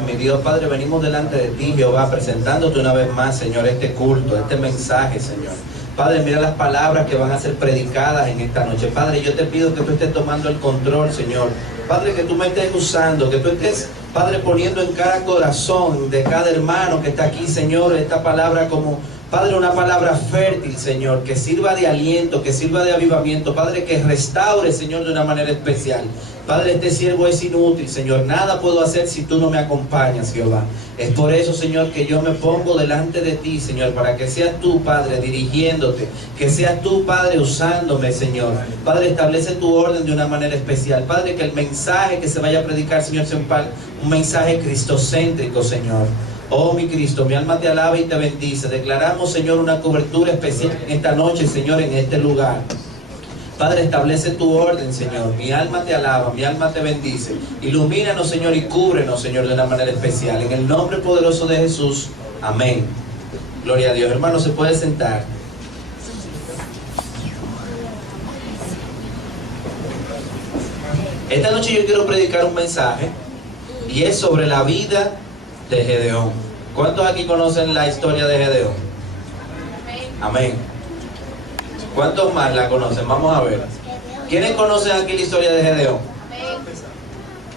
Mi Dios Padre, venimos delante de ti, Jehová, presentándote una vez más, Señor, este culto, este mensaje, Señor. Padre, mira las palabras que van a ser predicadas en esta noche. Padre, yo te pido que tú estés tomando el control, Señor. Padre, que tú me estés usando, que tú estés, Padre, poniendo en cada corazón de cada hermano que está aquí, Señor, esta palabra como, Padre, una palabra fértil, Señor, que sirva de aliento, que sirva de avivamiento, Padre, que restaure, Señor, de una manera especial. Padre, este siervo es inútil, Señor. Nada puedo hacer si tú no me acompañas, Jehová. Es por eso, Señor, que yo me pongo delante de ti, Señor, para que seas tú, Padre, dirigiéndote. Que seas tú, Padre, usándome, Señor. Padre, establece tu orden de una manera especial. Padre, que el mensaje que se vaya a predicar, Señor, sea un mensaje cristocéntrico, Señor. Oh, mi Cristo, mi alma te alaba y te bendice. Declaramos, Señor, una cobertura especial en esta noche, Señor, en este lugar. Padre, establece tu orden, Señor. Mi alma te alaba, mi alma te bendice. Ilumínanos, Señor, y cúbrenos, Señor, de una manera especial. En el nombre poderoso de Jesús. Amén. Gloria a Dios. Hermano, se puede sentar. Esta noche yo quiero predicar un mensaje y es sobre la vida de Gedeón. ¿Cuántos aquí conocen la historia de Gedeón? Amén. ¿Cuántos más la conocen? Vamos a ver. ¿Quiénes conocen aquí la historia de Gedeón?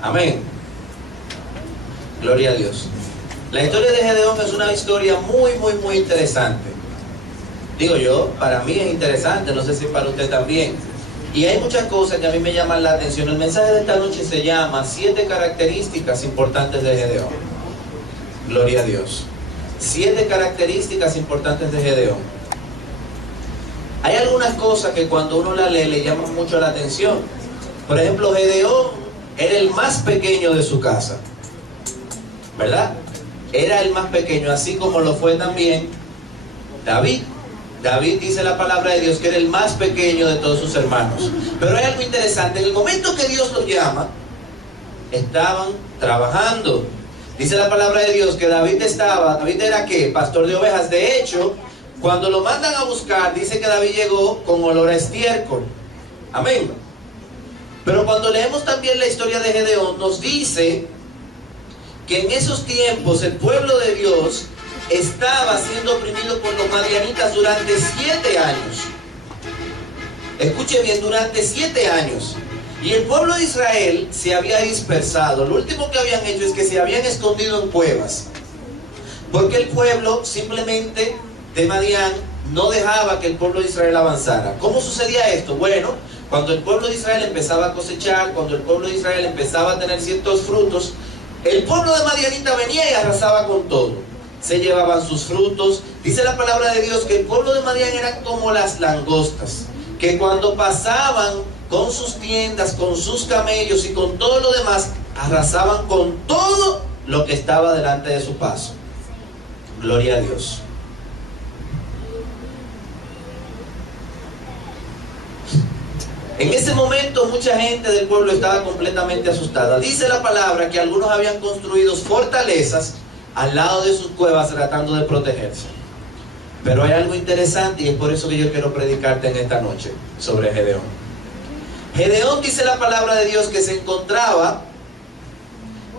Amén. Gloria a Dios. La historia de Gedeón es una historia muy interesante. Digo yo, para mí es interesante, no sé si para usted también. Y hay muchas cosas que a mí me llaman la atención. El mensaje de esta noche se llama 7 características importantes de Gedeón. Gloria a Dios. 7 características importantes de Gedeón. Hay algunas cosas que cuando uno la lee le llaman mucho la atención. Por ejemplo, Gedeón era el más pequeño de su casa, ¿verdad? Era el más pequeño, así como lo fue también David. David, dice la palabra de Dios, que era el más pequeño de todos sus hermanos. Pero hay algo interesante. En el momento que Dios los llama, estaban trabajando. Dice la palabra de Dios que David era ¿qué? Pastor de ovejas. De hecho, cuando lo mandan a buscar, dice que David llegó con olor a estiércol. Amén. Pero cuando leemos también la historia de Gedeón, nos dice que en esos tiempos el pueblo de Dios estaba siendo oprimido por los madianitas durante 7 años. Escuche bien, durante 7 años. Y el pueblo de Israel se había dispersado. Lo último que habían hecho es que se habían escondido en cuevas. Porque el pueblo simplemente de Madián no dejaba que el pueblo de Israel avanzara. ¿Cómo sucedía esto? Bueno, cuando el pueblo de Israel empezaba a cosechar, cuando el pueblo de Israel empezaba a tener ciertos frutos, el pueblo de Madianita venía y arrasaba con todo. Se llevaban sus frutos. Dice la palabra de Dios que el pueblo de Madián era como las langostas, que cuando pasaban con sus tiendas, con sus camellos y con todo lo demás, arrasaban con todo lo que estaba delante de su paso. Gloria a Dios. En ese momento mucha gente del pueblo estaba completamente asustada. Dice la palabra que algunos habían construido fortalezas al lado de sus cuevas tratando de protegerse. Pero hay algo interesante y es por eso que yo quiero predicarte en esta noche sobre Gedeón. Gedeón, dice la palabra de Dios, que se encontraba,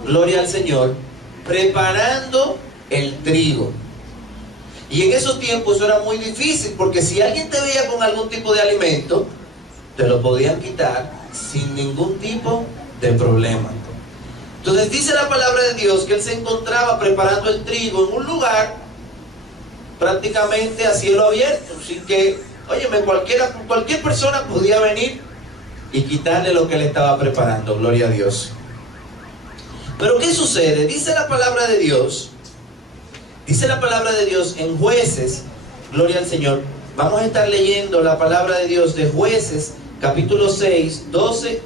gloria al Señor, preparando el trigo. Y en esos tiempos eso era muy difícil, porque si alguien te veía con algún tipo de alimento, te lo podían quitar sin ningún tipo de problema. Entonces dice la palabra de Dios que él se encontraba preparando el trigo en un lugar prácticamente a cielo abierto, sin que, óyeme, cualquier persona podía venir y quitarle lo que él estaba preparando. Gloria a Dios. Pero ¿qué sucede? Dice la palabra de Dios en Jueces, gloria al Señor. Vamos a estar leyendo la palabra de Dios de Jueces, capítulo 6, 12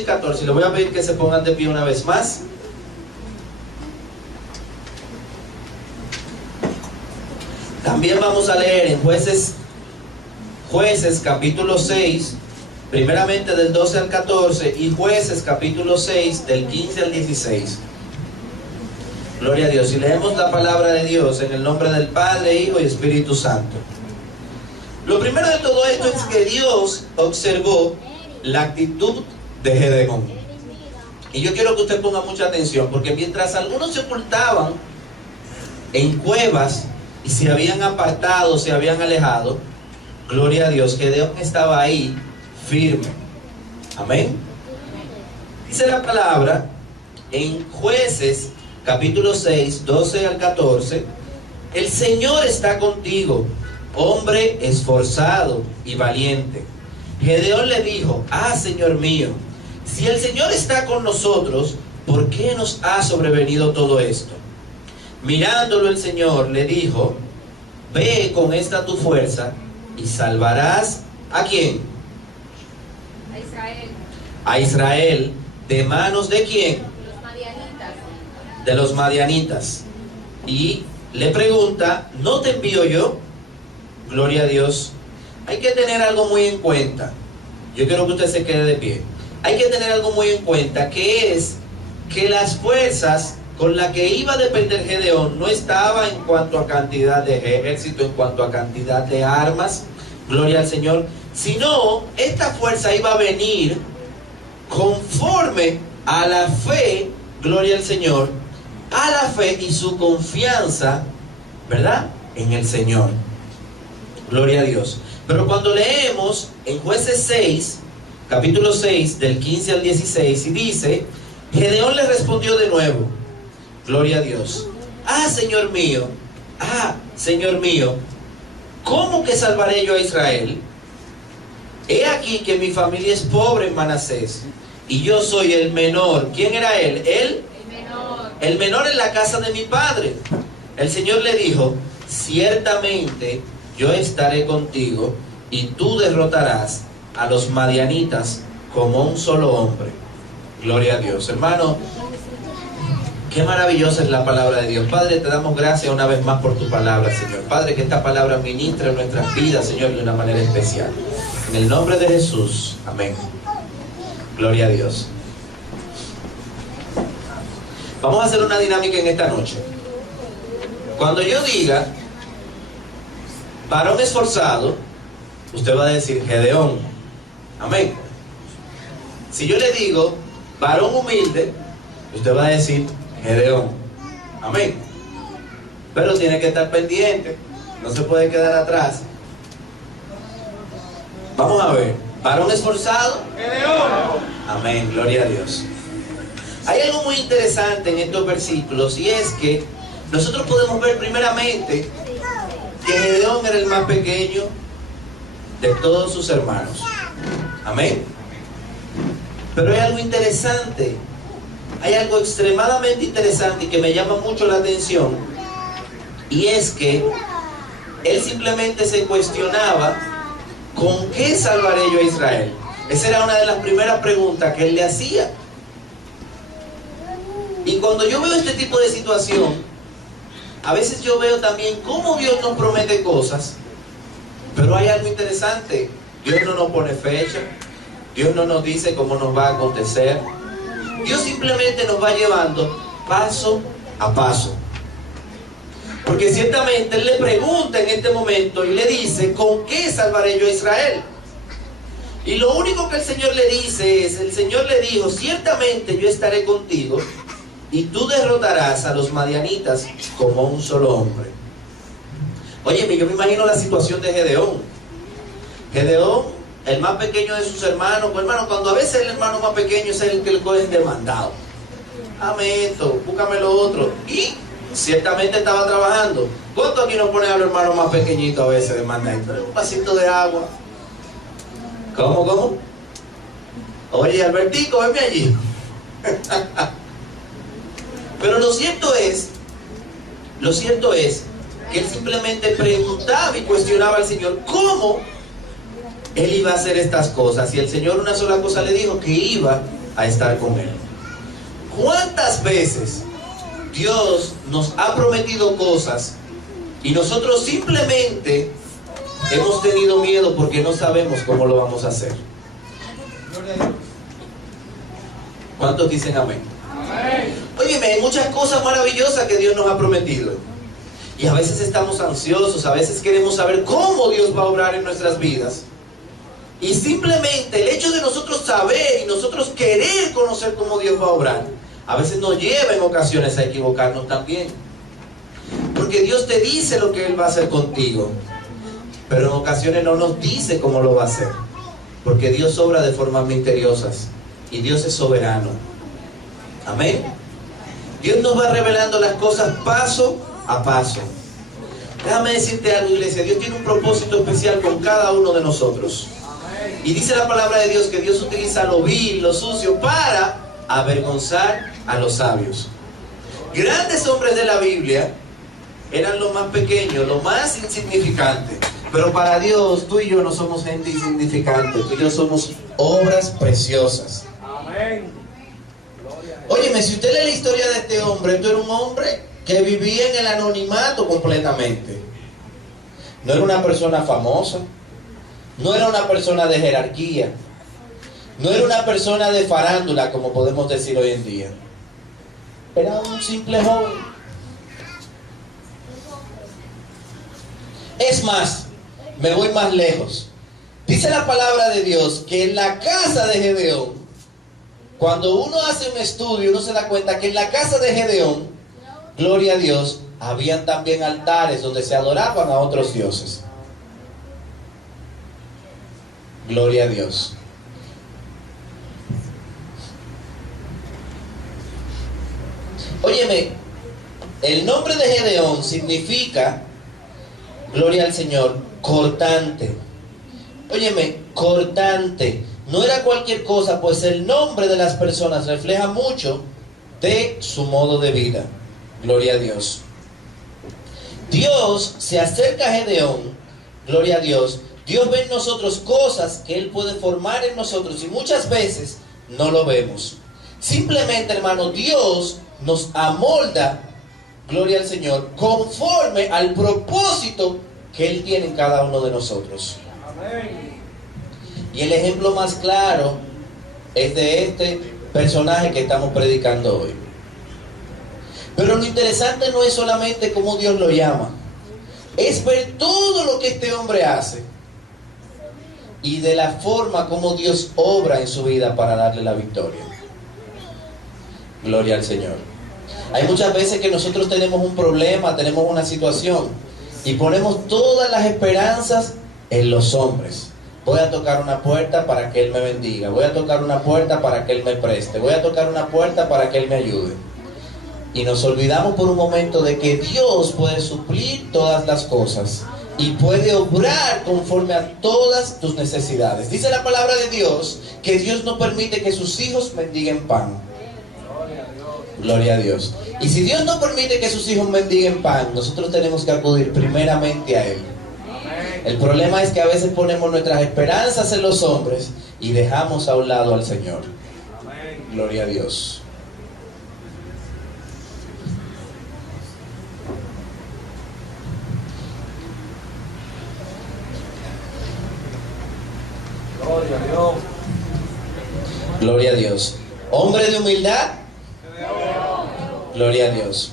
y 14. Les voy a pedir que se pongan de pie una vez más. También vamos a leer en Jueces capítulo 6, primeramente del 12 al 14, y Jueces capítulo 6, del 15 al 16. Gloria a Dios. Y leemos la palabra de Dios en el nombre del Padre, Hijo y Espíritu Santo. Lo primero de todo esto es que Dios observó la actitud de Gedeón. Y yo quiero que usted ponga mucha atención, porque mientras algunos se ocultaban en cuevas y se habían apartado, se habían alejado, gloria a Dios, Gedeón estaba ahí firme. Amén. Dice la palabra en Jueces capítulo 6, 12 al 14: el Señor está contigo, hombre esforzado y valiente. Gedeón le dijo: Señor mío, si el Señor está con nosotros, ¿por qué nos ha sobrevenido todo esto? Mirándolo el Señor le dijo: ve con esta tu fuerza y salvarás ¿a quién? A Israel. A Israel. ¿De manos de quién? Los madianitas. De los madianitas. Y le pregunta: ¿no te envío yo? Gloria a Dios. Hay que tener algo muy en cuenta. Yo quiero que usted se quede de pie. Hay que tener algo muy en cuenta, que es que las fuerzas con las que iba a depender Gedeón no estaba en cuanto a cantidad de ejército, en cuanto a cantidad de armas, gloria al Señor, sino esta fuerza iba a venir conforme a la fe, gloria al Señor, a la fe y su confianza, ¿verdad?, en el Señor. Gloria a Dios. Pero cuando leemos en Jueces 6, capítulo 6, del 15 al 16, y dice: Gedeón le respondió de nuevo, gloria a Dios: Señor mío, Señor mío, ¿cómo que salvaré yo a Israel? He aquí que mi familia es pobre en Manasés, y yo soy el menor. ¿Quién era él? Él, el menor en la casa de mi padre. El Señor le dijo: ciertamente yo estaré contigo, y tú derrotarás a los madianitas como un solo hombre. Gloria a Dios. Hermano, qué maravillosa es la palabra de Dios. Padre, te damos gracias una vez más por tu palabra, Señor. Padre, que esta palabra ministre en nuestras vidas, Señor, de una manera especial. En el nombre de Jesús. Amén. Gloria a Dios. Vamos a hacer una dinámica en esta noche. Cuando yo diga varón esforzado, usted va a decir Gedeón. Amén. Si yo le digo varón humilde, usted va a decir Gedeón. Amén. Pero tiene que estar pendiente, no se puede quedar atrás. Vamos a ver. Varón esforzado, Gedeón. Amén, gloria a Dios. Hay algo muy interesante en estos versículos, y es que nosotros podemos ver primeramente que Gedeón era el más pequeño de todos sus hermanos. Amén. Pero hay algo interesante, hay algo extremadamente interesante y que me llama mucho la atención, y es que él simplemente se cuestionaba: ¿con qué salvaré yo a Israel? Esa era una de las primeras preguntas que él le hacía. Y cuando yo veo este tipo de situación, a veces yo veo también cómo Dios nos promete cosas, pero hay algo interesante. Dios no nos pone fecha, Dios no nos dice cómo nos va a acontecer. Dios simplemente nos va llevando paso a paso. Porque ciertamente Él le pregunta en este momento y le dice: ¿con qué salvaré yo a Israel? Y lo único que el Señor le dice es: el Señor le dijo, ciertamente yo estaré contigo, y tú derrotarás a los madianitas como un solo hombre. Oye, yo me imagino la situación de Gedeón. Gedeón, el más pequeño de sus hermanos. Pues hermano, cuando a veces el hermano más pequeño es el que le cogen demandado. Dame esto, búscame lo otro. Y ciertamente estaba trabajando. ¿Cuánto aquí nos ponen a los hermanos más pequeñitos a veces demandando? Un vasito de agua. ¿Cómo? Oye, Albertico, venme allí. Pero lo cierto es que él simplemente preguntaba y cuestionaba al Señor cómo él iba a hacer estas cosas. Y el Señor una sola cosa le dijo: que iba a estar con él. ¿Cuántas veces Dios nos ha prometido cosas y nosotros simplemente hemos tenido miedo porque no sabemos cómo lo vamos a hacer? ¿Cuántos dicen amén? Óyeme, hay muchas cosas maravillosas que Dios nos ha prometido, y a veces estamos ansiosos, a veces queremos saber cómo Dios va a obrar en nuestras vidas, Y simplemente el hecho de nosotros saber y nosotros querer conocer cómo Dios va a obrar, a veces nos lleva en ocasiones a equivocarnos también. Porque Dios te dice lo que Él va a hacer contigo, pero en ocasiones no nos dice cómo lo va a hacer. Porque Dios obra de formas misteriosas y Dios es soberano. Amén. Dios nos va revelando las cosas paso a paso. Déjame decirte algo, iglesia. Dios tiene un propósito especial con cada uno de nosotros. Y dice la palabra de Dios que Dios utiliza lo vil, lo sucio, para avergonzar a los sabios. Grandes hombres de la Biblia eran los más pequeños, los más insignificantes. Pero para Dios, tú y yo no somos gente insignificante. Tú y yo somos obras preciosas. Amén. Óyeme, si usted lee la historia de este hombre, esto era un hombre que vivía en el anonimato completamente. No era una persona famosa, no era una persona de jerarquía, no era una persona de farándula, como podemos decir hoy en día. Era un simple joven. Es más, me voy más lejos. Dice la palabra de Dios que en la casa de Gedeón, cuando uno hace un estudio, uno se da cuenta que en la casa de Gedeón, gloria a Dios, habían también altares donde se adoraban a otros dioses. Gloria a Dios. Óyeme, el nombre de Gedeón significa, gloria al Señor, cortante. Óyeme, cortante. No era cualquier cosa, pues el nombre de las personas refleja mucho de su modo de vida. Gloria a Dios. Dios se acerca a Gedeón, gloria a Dios. Dios ve en nosotros cosas que Él puede formar en nosotros y muchas veces no lo vemos. Simplemente, hermano, Dios nos amolda, gloria al Señor, conforme al propósito que Él tiene en cada uno de nosotros. Amén. Y el ejemplo más claro es de este personaje que estamos predicando hoy. Pero lo interesante no es solamente cómo Dios lo llama, es ver todo lo que este hombre hace y de la forma como Dios obra en su vida para darle la victoria. Gloria al Señor. Hay muchas veces que nosotros tenemos un problema, tenemos una situación y ponemos todas las esperanzas en los hombres. Voy a tocar una puerta para que Él me bendiga. Voy a tocar una puerta para que Él me preste. Voy a tocar una puerta para que Él me ayude. Y nos olvidamos por un momento de que Dios puede suplir todas las cosas y puede obrar conforme a todas tus necesidades. Dice la palabra de Dios que Dios no permite que sus hijos mendiguen pan. Gloria a Dios. Y si Dios no permite que sus hijos mendiguen pan, nosotros tenemos que acudir primeramente a Él. El problema es que a veces ponemos nuestras esperanzas en los hombres y dejamos a un lado al Señor. Gloria a Dios. Gloria a Dios. Gloria a Dios. Hombre de humildad. Gloria a Dios.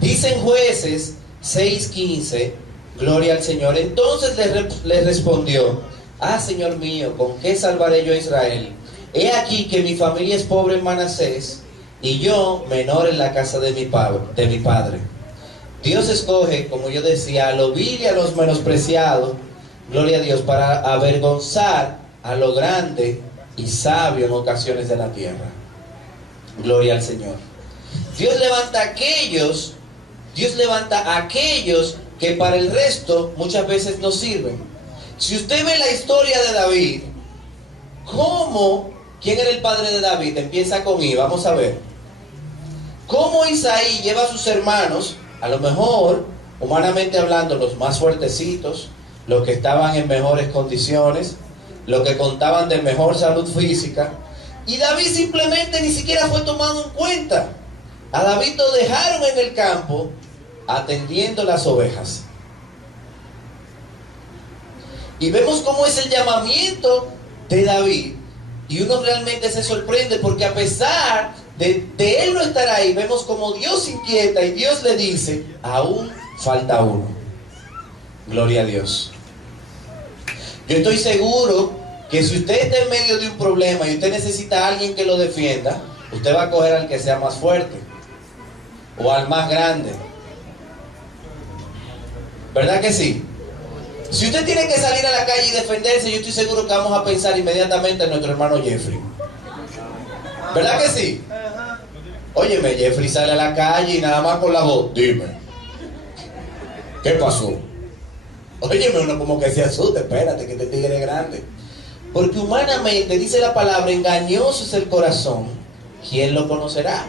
Dicen Jueces 6:15. Gloria al Señor. Entonces le respondió: ah, Señor mío, ¿con qué salvaré yo a Israel? He aquí que mi familia es pobre en Manasés y yo menor en la casa de mi padre. Dios escoge, como yo decía, a lo vil y a los menospreciados, gloria a Dios, para avergonzar a lo grande y sabio en ocasiones de la tierra. Gloria al Señor. Dios levanta a aquellos que para el resto muchas veces no sirven. Si usted ve la historia de David, ¿quién era el padre de David? Empieza con I, vamos a ver. Cómo Isaí lleva a sus hermanos, a lo mejor, humanamente hablando, los más fuertecitos, los que estaban en mejores condiciones, los que contaban de mejor salud física, y David simplemente ni siquiera fue tomado en cuenta. A David lo dejaron en el campo atendiendo las ovejas. Y vemos cómo es el llamamiento de David. Y uno realmente se sorprende porque a pesar de él no estar ahí, vemos como Dios inquieta y Dios le dice: aún falta uno. Gloria a Dios. Yo estoy seguro que si usted está en medio de un problema y usted necesita a alguien que lo defienda, usted va a coger al que sea más fuerte o al más grande. ¿Verdad que sí? Si usted tiene que salir a la calle y defenderse, yo estoy seguro que vamos a pensar inmediatamente en nuestro hermano Jeffrey. ¿Verdad que sí? Óyeme, Jeffrey sale a la calle y nada más con la voz, dime, ¿qué pasó? Óyeme, uno como que se asusta, espérate que este tigre es grande. Porque humanamente, dice la palabra, engañoso es el corazón, ¿quién lo conocerá?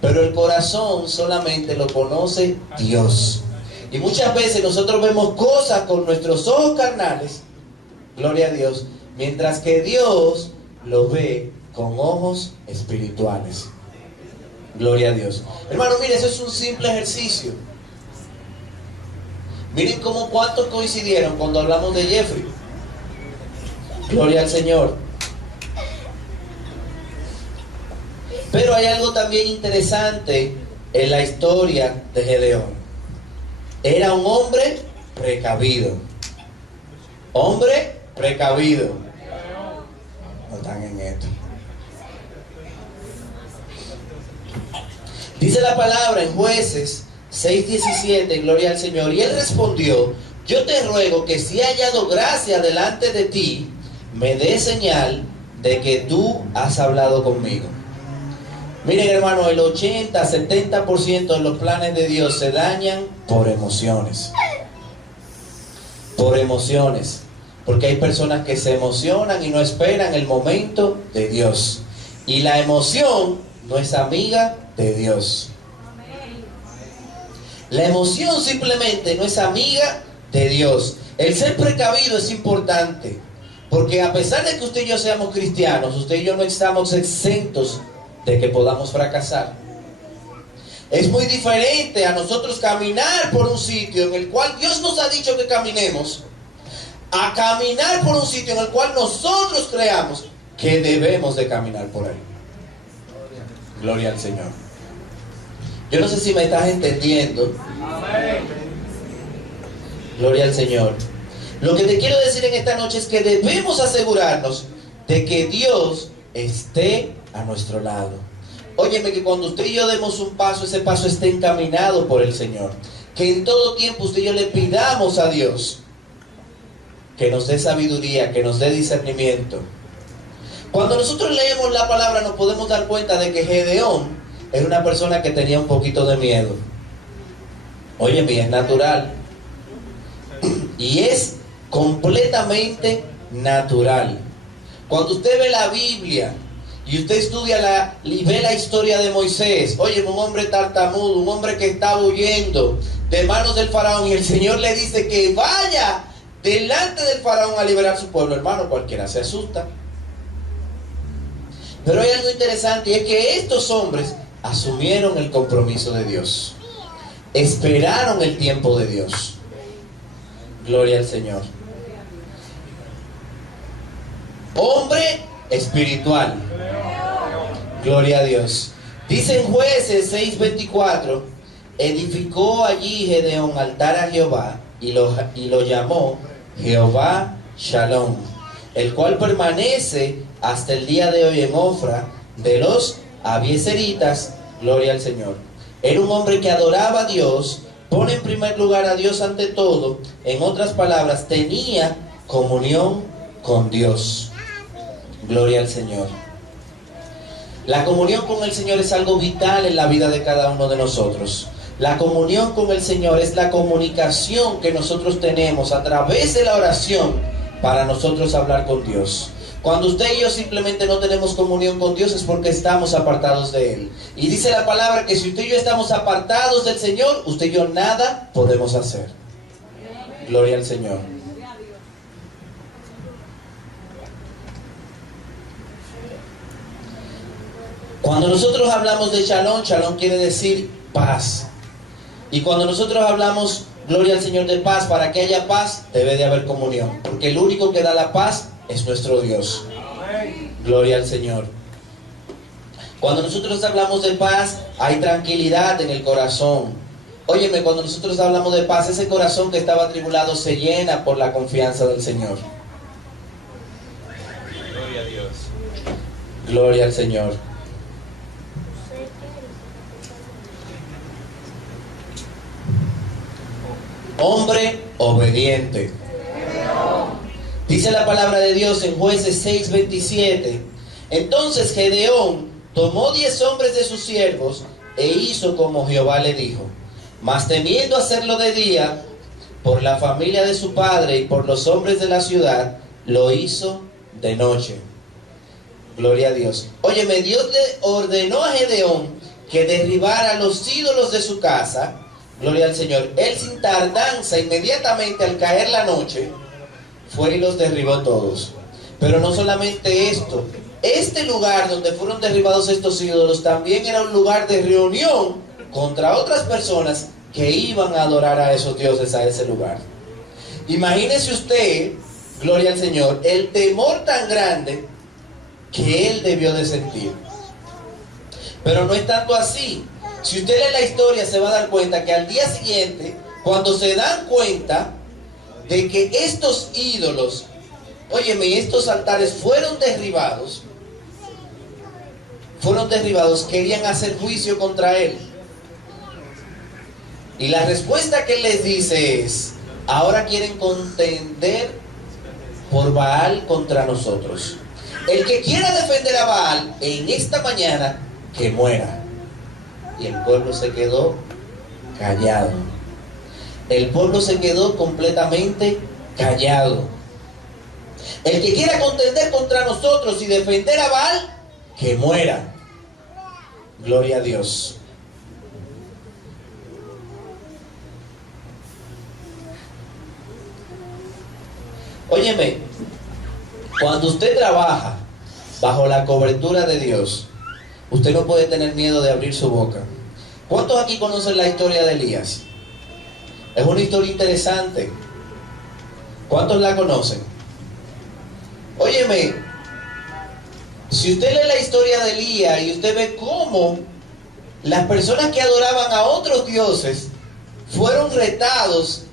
Pero el corazón solamente lo conoce Dios. Y muchas veces nosotros vemos cosas con nuestros ojos carnales, gloria a Dios, mientras que Dios lo ve con ojos espirituales. Gloria a Dios. Hermano, mire, eso es un simple ejercicio. Miren cómo cuántos coincidieron cuando hablamos de Jeffrey. Gloria al Señor. Pero hay algo también interesante en la historia de Gedeón. Era un hombre precavido. Hombre precavido. No están en esto. Dice la palabra en Jueces 6:17, gloria al Señor. Y él respondió: yo te ruego que si he hallado gracia delante de ti, me dé señal de que tú has hablado conmigo. Miren, hermano, el 80-70% de los planes de Dios se dañan por emociones. Por emociones. Porque hay personas que se emocionan y no esperan el momento de Dios. Y la emoción no es amiga de Dios. La emoción simplemente no es amiga de Dios. El ser precavido es importante. Porque a pesar de que usted y yo seamos cristianos, usted y yo no estamos exentos de que podamos fracasar. Es muy diferente a nosotros caminar por un sitio en el cual Dios nos ha dicho que caminemos, a caminar por un sitio en el cual nosotros creamos que debemos de caminar por él. Gloria al Señor. Yo no sé si me estás entendiendo. Gloria al Señor. Lo que te quiero decir en esta noche es que debemos asegurarnos de que Dios esté a nuestro lado. Óyeme, que cuando usted y yo demos un paso, ese paso esté encaminado por el Señor. Que en todo tiempo usted y yo le pidamos a Dios que nos dé sabiduría, que nos dé discernimiento. Cuando nosotros leemos la palabra nos podemos dar cuenta de que Gedeón era una persona que tenía un poquito de miedo. Óyeme, es natural. Y es completamente natural. Cuando usted ve la Biblia y usted estudia y ve la historia de Moisés, oye, un hombre tartamudo, un hombre que estaba huyendo de manos del faraón, y el Señor le dice que vaya delante del faraón a liberar su pueblo. Hermano, cualquiera se asusta. Pero hay algo interesante, y es que estos hombres asumieron el compromiso de Dios, esperaron el tiempo de Dios. Gloria al Señor. Hombre espiritual. Gloria a Dios. Dice en Jueces 6:24, edificó allí Gedeón altar a Jehová y lo llamó Jehová Shalom, el cual permanece hasta el día de hoy en Ofra de los Abiezeritas. Gloria al Señor. Era un hombre que adoraba a Dios, pone en primer lugar a Dios ante todo. En otras palabras, tenía comunión con Dios. Gloria al Señor. La comunión con el Señor es algo vital en la vida de cada uno de nosotros. La comunión con el Señor es la comunicación que nosotros tenemos a través de la oración para nosotros hablar con Dios. Cuando usted y yo simplemente no tenemos comunión con Dios es porque estamos apartados de Él. Y dice la palabra que si usted y yo estamos apartados del Señor, usted y yo nada podemos hacer. Gloria al Señor. Cuando nosotros hablamos de Shalom, Shalom quiere decir paz. Y cuando nosotros hablamos, gloria al Señor, de paz, para que haya paz debe de haber comunión. Porque el único que da la paz es nuestro Dios. Gloria al Señor. Cuando nosotros hablamos de paz, hay tranquilidad en el corazón. Óyeme, cuando nosotros hablamos de paz, ese corazón que estaba atribulado se llena por la confianza del Señor. Gloria al Señor. Hombre obediente. Dice la palabra de Dios en Jueces 6:27. Entonces Gedeón tomó 10 hombres de sus siervos e hizo como Jehová le dijo. Mas temiendo hacerlo de día, por la familia de su padre y por los hombres de la ciudad, lo hizo de noche. Gloria a Dios. Óyeme, Dios le ordenó a Gedeón que derribara los ídolos de su casa. Gloria al Señor. Él sin tardanza, inmediatamente al caer la noche, fue y los derribó todos. Pero no solamente esto. Este lugar donde fueron derribados estos ídolos también era un lugar de reunión contra otras personas que iban a adorar a esos dioses a ese lugar. Imagínese usted, gloria al Señor, el temor tan grande que él debió de sentir. Pero no es tanto así. Si usted lee la historia se va a dar cuenta que al día siguiente, cuando se dan cuenta de que estos ídolos, óyeme, estos altares fueron derribados, querían hacer juicio contra él. Y la respuesta que él les dice es: ahora quieren contender por Baal contra nosotros. El que quiera defender a Baal en esta mañana, que muera. Y el pueblo se quedó callado. El pueblo se quedó completamente callado. El que quiera contender contra nosotros y defender a Baal, que muera. Gloria a Dios. Óyeme, cuando usted trabaja bajo la cobertura de Dios, usted no puede tener miedo de abrir su boca. ¿Cuántos aquí conocen la historia de Elías? Es una historia interesante. ¿Cuántos la conocen? Óyeme, si usted lee la historia de Elías y usted ve cómo las personas que adoraban a otros dioses fueron retados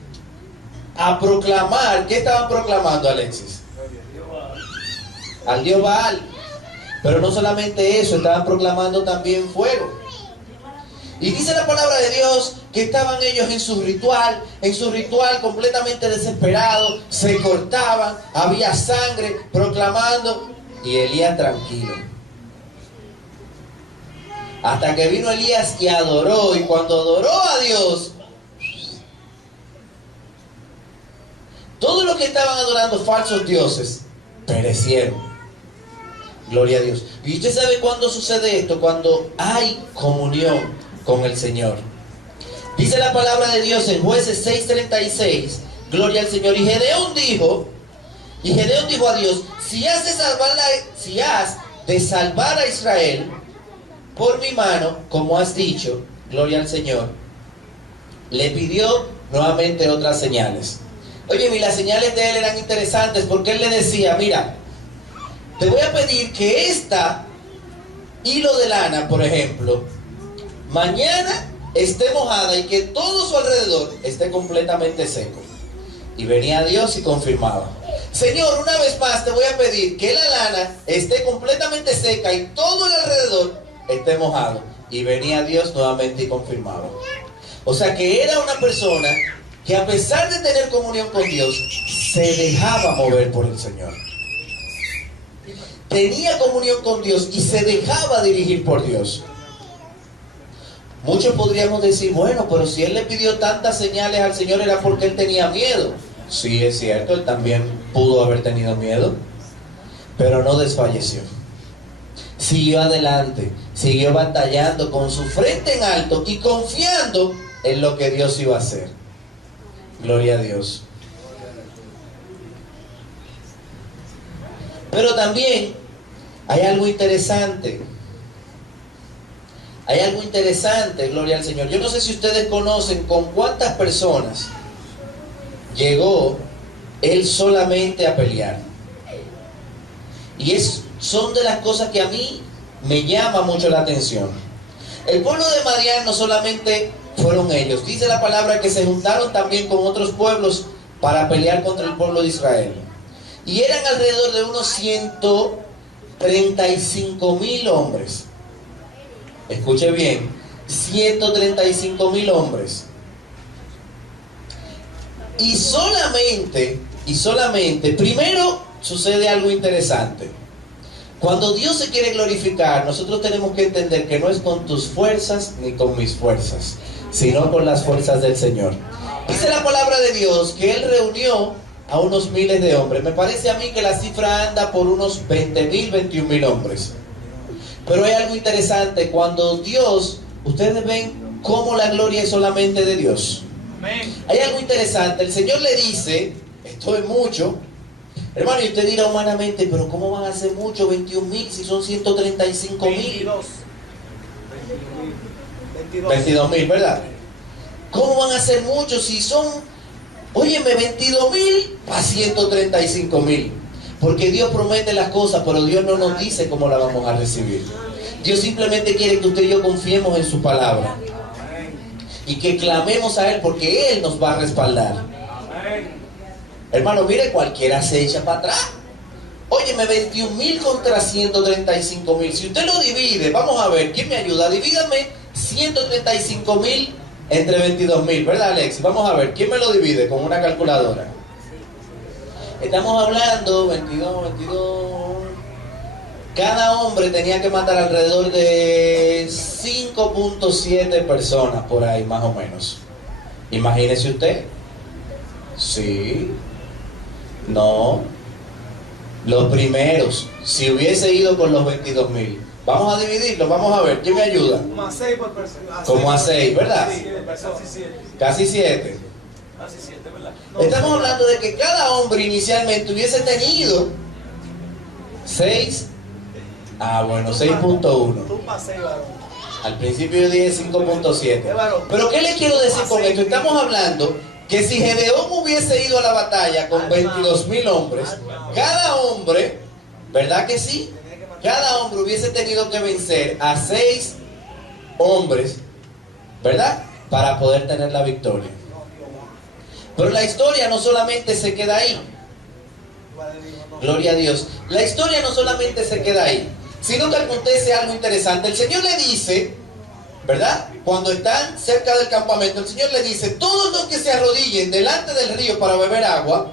a proclamar. ¿Qué estaban proclamando, Alexis? Al dios Baal. Pero no solamente eso, estaban proclamando también fuego. Y dice la palabra de Dios que estaban ellos en su ritual completamente desesperados, se cortaban, había sangre, proclamando, y Elías tranquilo. Hasta que vino Elías y adoró, y cuando adoró a Dios, todos los que estaban adorando falsos dioses perecieron. Gloria a Dios. Y usted sabe cuándo sucede esto: cuando hay comunión con el Señor. Dice la palabra de Dios en Jueces 6:36, gloria al Señor. Y Gedeón dijo a Dios: si has de salvar a Israel por mi mano, como has dicho, gloria al Señor. Le pidió nuevamente otras señales. Oye, y las señales de él eran interesantes, porque él le decía: mira, te voy a pedir que esta hilo de lana, por ejemplo, mañana esté mojada y que todo su alrededor esté completamente seco. Y venía Dios y confirmaba: Señor, una vez más te voy a pedir que la lana esté completamente seca y todo el alrededor esté mojado. Y venía Dios nuevamente y confirmaba. O sea que era una persona que, a pesar de tener comunión con Dios, se dejaba mover por el Señor. Tenía comunión con Dios y se dejaba dirigir por Dios. Muchos podríamos decir: bueno, pero si él le pidió tantas señales al Señor, era porque él tenía miedo. Sí, es cierto, él también pudo haber tenido miedo, pero no desfalleció. Siguió adelante, siguió batallando con su frente en alto y confiando en lo que Dios iba a hacer. Gloria a Dios. Pero también hay algo interesante. Hay algo interesante, gloria al Señor. Yo no sé si ustedes conocen con cuántas personas llegó él solamente a pelear. Y son de las cosas que a mí me llama mucho la atención. El pueblo de Madián no solamente fueron ellos. Dice la palabra que se juntaron también con otros pueblos para pelear contra el pueblo de Israel. Y eran alrededor de unos 135.000 hombres. Escuche bien, 135.000 hombres. Y solamente, primero sucede algo interesante. Cuando Dios se quiere glorificar, nosotros tenemos que entender que no es con tus fuerzas ni con mis fuerzas, sino con las fuerzas del Señor. Dice la palabra de Dios que Él reunió a unos miles de hombres. Me parece a mí que la cifra anda por unos 20.000, 21.000 hombres. Pero hay algo interesante, cuando Dios, ustedes ven cómo la gloria es solamente de Dios. Hay algo interesante, el Señor le dice, esto es mucho. Hermano, y usted dirá humanamente, pero ¿cómo van a ser mucho 21.000 si son 135.000? 22.000, ¿verdad? ¿Cómo van a ser muchos si son, óyeme, 22.000 a 135.000? Porque Dios promete las cosas, pero Dios no nos dice cómo las vamos a recibir. Dios simplemente quiere que usted y yo confiemos en su palabra y que clamemos a Él, porque Él nos va a respaldar. Hermano, mire, cualquiera se echa para atrás. Óyeme, 21.000 contra 135.000. Si usted lo divide, vamos a ver, ¿quién me ayuda? Divídame 135.000 entre 22.000, ¿verdad, Alex? Vamos a ver, ¿quién me lo divide con una calculadora? Estamos hablando, 22. Cada hombre tenía que matar alrededor de 5.7 personas por ahí, más o menos. Imagínese usted. Sí. No. Los primeros, si hubiese ido con los 22.000. Vamos a dividirlo, vamos a ver. ¿Quién me ayuda? Como a 6 por persona. Como a 6, ¿verdad? Sí, casi 7. Casi 7. Casi 7, ¿verdad? Estamos hablando de que cada hombre inicialmente hubiese tenido 6. Ah, bueno, 6.1. Tú para 6, varón. Al principio yo dije 5.7. Pero ¿qué les quiero decir con esto? Estamos hablando que si Gedeón hubiese ido a la batalla con 22.000 hombres, cada hombre, ¿verdad que sí? Cada hombre hubiese tenido que vencer a 6 hombres, ¿verdad? Para poder tener la victoria. Pero la historia no solamente se queda ahí. Gloria a Dios. La historia no solamente se queda ahí, sino que acontece algo interesante. El Señor le dice, ¿verdad? Cuando están cerca del campamento, el Señor le dice, todos los que se arrodillen delante del río para beber agua,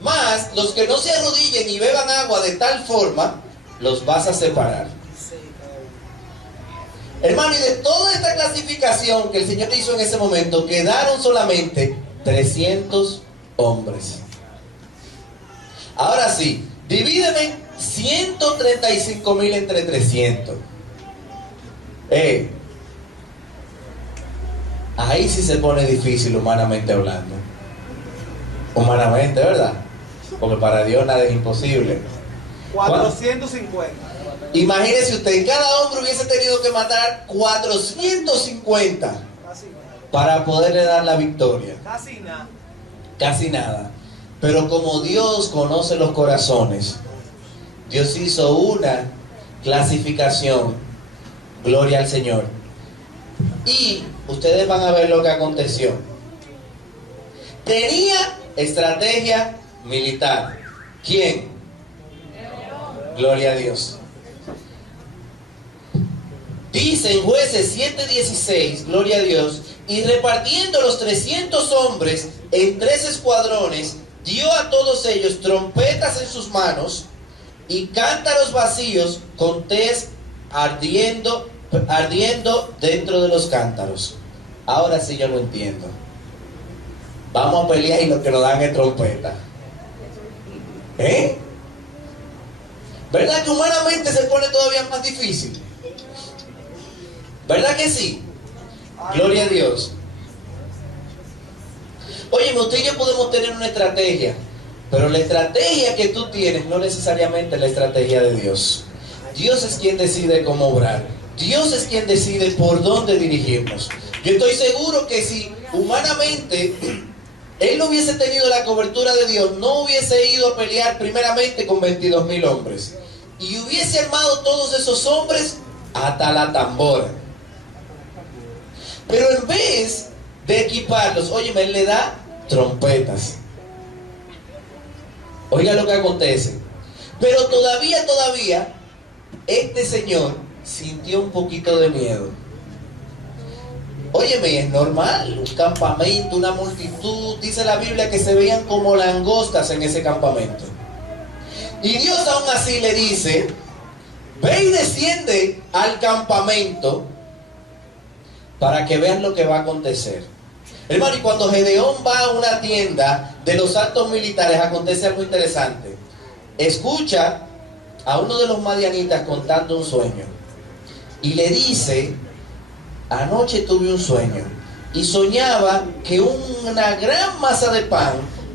más los que no se arrodillen y beban agua de tal forma, los vas a separar. Hermano, y de toda esta clasificación que el Señor hizo en ese momento, quedaron solamente 300 hombres. Ahora sí, divídeme 135.000 entre 300. Ahí sí se pone difícil humanamente hablando. Humanamente, ¿verdad? Porque para Dios nada es imposible. 450. Imagínese usted, cada hombre hubiese tenido que matar 450 para poderle dar la victoria. Casi nada. Casi nada. Pero como Dios conoce los corazones, Dios hizo una clasificación. Gloria al Señor. Y ustedes van a ver lo que aconteció. Tenía estrategia militar. ¿Quién? Gloria a Dios. Dice en Jueces 7:16, gloria a Dios, y repartiendo los 300 hombres en 3 escuadrones, dio a todos ellos trompetas en sus manos y cántaros vacíos con tés ardiendo dentro de los cántaros. Ahora sí yo lo entiendo. Vamos a pelear y lo que nos dan es trompeta. ¿Verdad que humanamente se pone todavía más difícil? ¿Verdad que sí? Gloria a Dios. Oye, usted y yo podemos tener una estrategia, pero la estrategia que tú tienes no necesariamente es la estrategia de Dios. Dios es quien decide cómo obrar. Dios es quien decide por dónde dirigirnos. Yo estoy seguro que si humanamente él no hubiese tenido la cobertura de Dios, no hubiese ido a pelear primeramente con 22.000 hombres y hubiese armado todos esos hombres hasta la tambora. Pero en vez de equiparlos, oye, él le da trompetas. Oiga lo que acontece. Pero todavía, este señor sintió un poquito de miedo. Óyeme, es normal, un campamento, una multitud, dice la Biblia que se veían como langostas en ese campamento. Y Dios aún así le dice, ve y desciende al campamento para que vean lo que va a acontecer. Hermano, y cuando Gedeón va a una tienda de los altos militares, acontece algo interesante. Escucha a uno de los madianitas contando un sueño. Y le dice, anoche tuve un sueño. Y soñaba que una gran masa de pan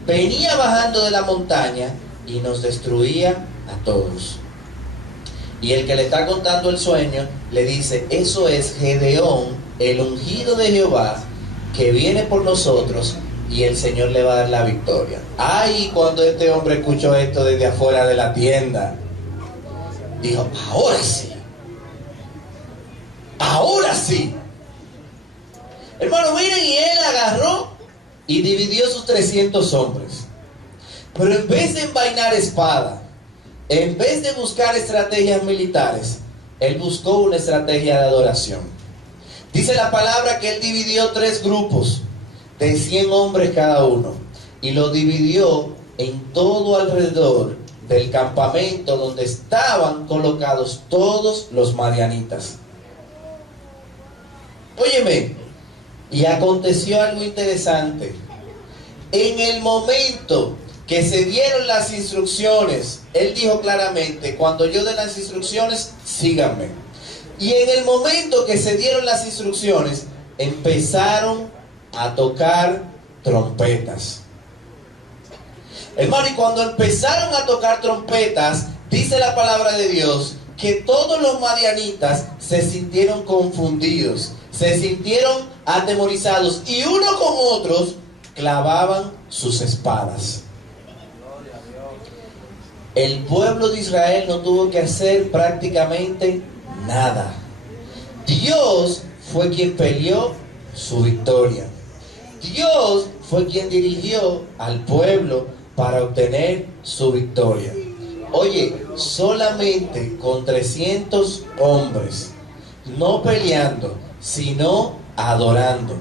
venía bajando de la montaña y nos destruía a todos. Y el que le está contando el sueño le dice, eso es Gedeón, el ungido de Jehová, que viene por nosotros y el Señor le va a dar la victoria. Ay, cuando este hombre escuchó esto desde afuera de la tienda, dijo, ahora sí. Ahora sí. Hermano, miren, y él agarró y dividió sus 300 hombres. Pero en vez de envainar espada, en vez de buscar estrategias militares, él buscó una estrategia de adoración. Dice la palabra que él dividió 3 grupos de 100 hombres cada uno y lo dividió en todo alrededor del campamento donde estaban colocados todos los madianitas. Óyeme, y aconteció algo interesante. En el momento que se dieron las instrucciones, él dijo claramente, cuando yo dé las instrucciones, síganme. Y en el momento que se dieron las instrucciones, empezaron a tocar trompetas. Hermano, y cuando empezaron a tocar trompetas, dice la palabra de Dios, que todos los madianitas se sintieron confundidos, se sintieron atemorizados, y uno con otros clavaban sus espadas. El pueblo de Israel no tuvo que hacer prácticamente nada. Dios fue quien peleó su victoria. Dios fue quien dirigió al pueblo para obtener su victoria. Oye, solamente con 300 hombres, no peleando, sino adorando.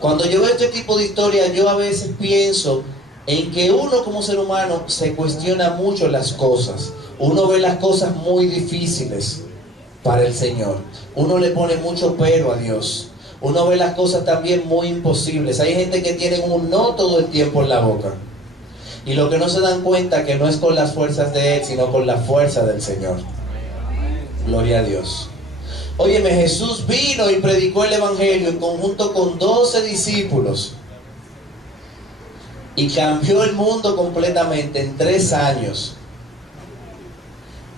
Cuando yo veo este tipo de historias, yo a veces pienso en que uno como ser humano se cuestiona mucho las cosas. Uno ve las cosas muy difíciles para el Señor. Uno le pone mucho pero a Dios. Uno ve las cosas también muy imposibles. Hay gente que tiene un no todo el tiempo en la boca. Y lo que no se dan cuenta que no es con las fuerzas de Él, sino con la fuerza del Señor. Gloria a Dios. Óyeme, Jesús vino y predicó el Evangelio en conjunto con 12 discípulos. Y cambió el mundo completamente en 3 años.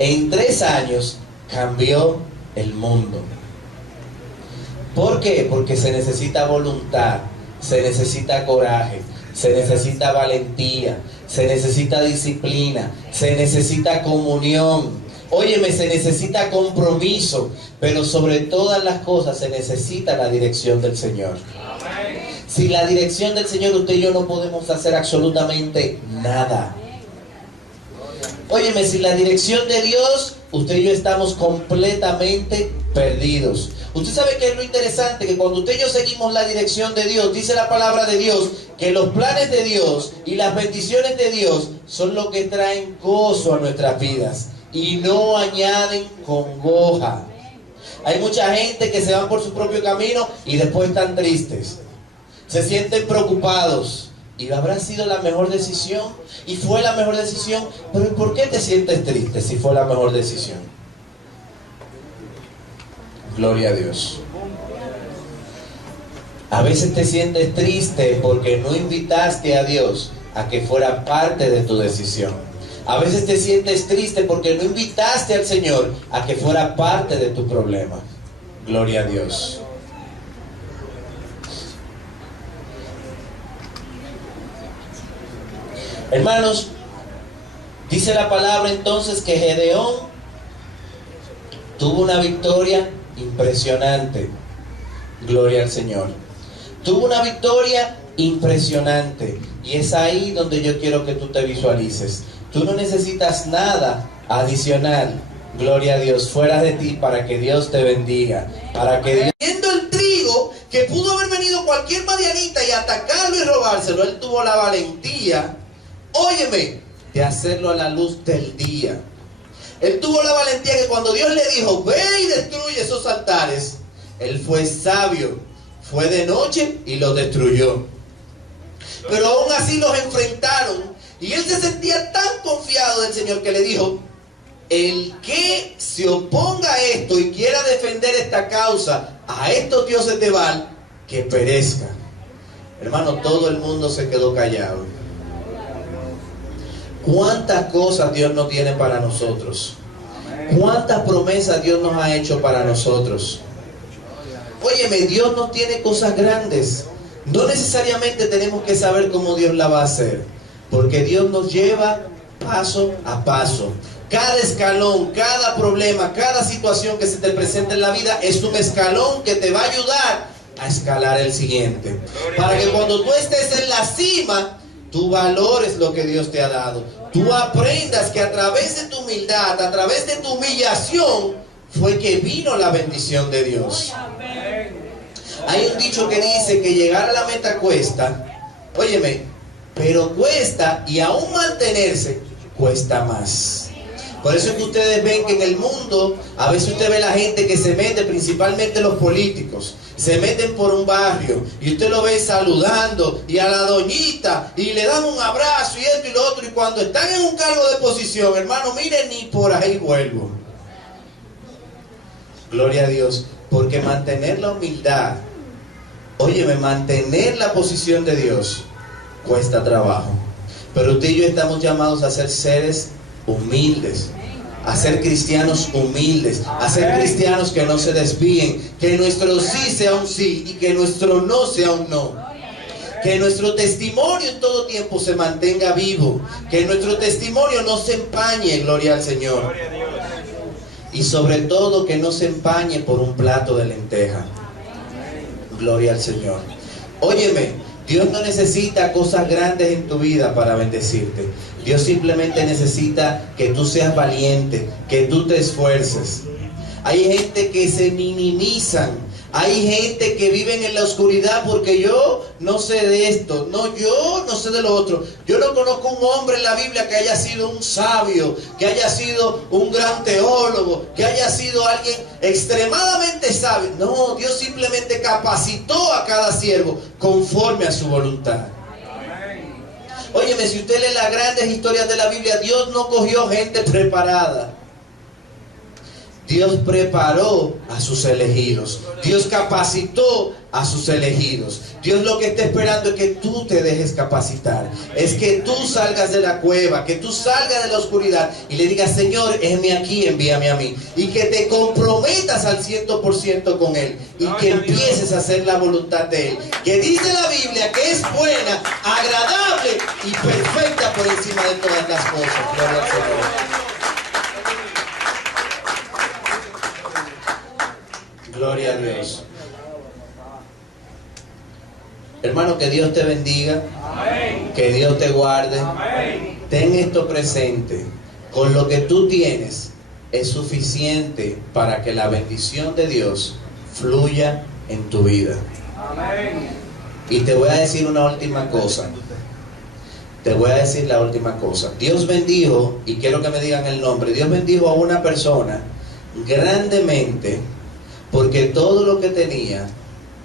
En 3 años cambió el mundo. ¿Por qué? Porque se necesita voluntad, se necesita coraje, se necesita valentía, se necesita disciplina, se necesita comunión. Óyeme, se necesita compromiso, pero sobre todas las cosas se necesita la dirección del Señor. Sin la dirección del Señor, usted y yo no podemos hacer absolutamente nada. Óyeme, sin la dirección de Dios, usted y yo estamos completamente perdidos. Usted sabe que es lo interesante, que cuando usted y yo seguimos la dirección de Dios, dice la palabra de Dios, que los planes de Dios y las bendiciones de Dios son lo que traen gozo a nuestras vidas y no añaden congoja. Hay mucha gente que se van por su propio camino y después están tristes. Se sienten preocupados. ¿Y habrá sido la mejor decisión? ¿Y fue la mejor decisión? Pero ¿por qué te sientes triste si fue la mejor decisión? Gloria a Dios. A veces te sientes triste porque no invitaste a Dios a que fuera parte de tu decisión. A veces te sientes triste porque no invitaste al Señor a que fuera parte de tu problema. Gloria a Dios. Hermanos, dice la palabra entonces que Gedeón tuvo una victoria impresionante. Gloria al Señor. Tuvo una victoria impresionante. Y es ahí donde yo quiero que tú te visualices. Tú no necesitas nada adicional, gloria a Dios, fuera de ti, para que Dios te bendiga, para que Dios... Viendo el trigo, que pudo haber venido cualquier madianita y atacarlo y robárselo, él tuvo la valentía, óyeme, de hacerlo a la luz del día. Él tuvo la valentía que cuando Dios le dijo, ve y destruye esos altares, él fue sabio, fue de noche y los destruyó. Pero aún así los enfrentaron y él se sentía tan confiado del Señor que le dijo, el que se oponga a esto y quiera defender esta causa a estos dioses de Baal, que perezca. Hermano, todo el mundo se quedó callado. ¿Cuántas cosas Dios no tiene para nosotros? ¿Cuántas promesas Dios nos ha hecho para nosotros? Óyeme, Dios no tiene cosas grandes. No necesariamente tenemos que saber cómo Dios la va a hacer, porque Dios nos lleva paso a paso. Cada escalón, cada problema, cada situación que se te presenta en la vida es un escalón que te va a ayudar a escalar el siguiente. Para que cuando tú estés en la cima, tú valores lo que Dios te ha dado. Tú aprendas que a través de tu humildad, a través de tu humillación, fue que vino la bendición de Dios. Hay un dicho que dice que llegar a la meta cuesta, óyeme, pero cuesta, y aún mantenerse cuesta más. Por eso es que ustedes ven que en el mundo, a veces usted ve la gente que se mete, principalmente los políticos, se meten por un barrio y usted lo ve saludando y a la doñita y le dan un abrazo y esto y lo otro, y cuando están en un cargo de posición, hermano, miren, ni por ahí vuelvo. Gloria a Dios, porque mantener la humildad, óyeme, mantener la posición de Dios cuesta trabajo. Pero usted y yo estamos llamados a ser seres humildes, a ser cristianos humildes, a ser cristianos que no se desvíen, que nuestro sí sea un sí y que nuestro no sea un no, que nuestro testimonio en todo tiempo se mantenga vivo, que nuestro testimonio no se empañe, gloria al Señor, y sobre todo que no se empañe por un plato de lenteja, gloria al Señor. Óyeme, Dios no necesita cosas grandes en tu vida para bendecirte. Dios simplemente necesita que tú seas valiente, que tú te esfuerces. Hay gente que se minimizan, hay gente que viven en la oscuridad porque yo no sé de esto, no, yo no sé de lo otro. Yo no conozco un hombre en la Biblia que haya sido un sabio, que haya sido un gran teólogo, que haya sido alguien extremadamente sabio. No, Dios simplemente capacitó a cada siervo conforme a su voluntad. Óyeme, si usted lee las grandes historias de la Biblia, Dios no cogió gente preparada. Dios preparó a sus elegidos. Dios capacitó a sus elegidos. Dios lo que está esperando es que tú te dejes capacitar. Es que tú salgas de la cueva, que tú salgas de la oscuridad y le digas, Señor, heme aquí, envíame a mí. Y que te comprometas al 100% con Él. Y que empieces a hacer la voluntad de Él. Que dice la Biblia que es buena, agradable y perfecta por encima de todas las cosas. Gloria al Señor. Gloria a Dios. Hermano, que Dios te bendiga. Que Dios te guarde. Ten esto presente. Con lo que tú tienes es suficiente para que la bendición de Dios fluya en tu vida. Y te voy a decir una última cosa. Te voy a decir la última cosa. Dios bendijo, y quiero que me digan el nombre. Dios bendijo a una persona grandemente, porque todo lo que tenía,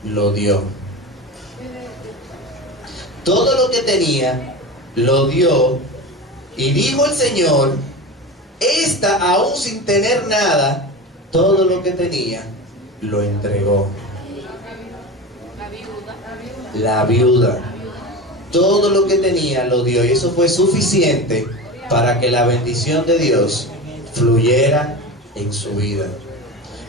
lo dio. Todo lo que tenía, lo dio. Y dijo el Señor, esta aún sin tener nada, todo lo que tenía, lo entregó. La viuda. Todo lo que tenía, lo dio. Y eso fue suficiente para que la bendición de Dios fluyera en su vida.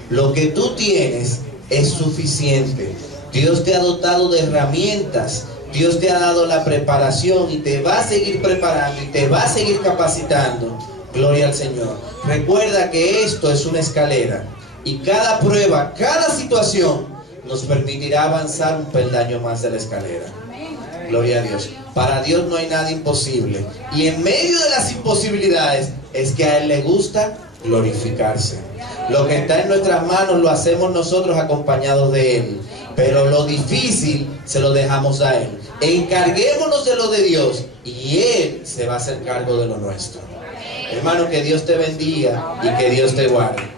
Lo que tú tienes es suficiente. Dios te ha dotado de herramientas. Dios te ha dado la preparación y te va a seguir preparando y te va a seguir capacitando. Gloria al Señor. Recuerda que esto es una escalera y cada prueba, cada situación nos permitirá avanzar un peldaño más de la escalera. Gloria a Dios. Para Dios no hay nada imposible. Y en medio de las imposibilidades es que a Él le gusta glorificarse. Lo que está en nuestras manos lo hacemos nosotros acompañados de Él. Pero lo difícil se lo dejamos a Él. Encarguémonos de lo de Dios y Él se va a hacer cargo de lo nuestro. Hermano, que Dios te bendiga y que Dios te guarde.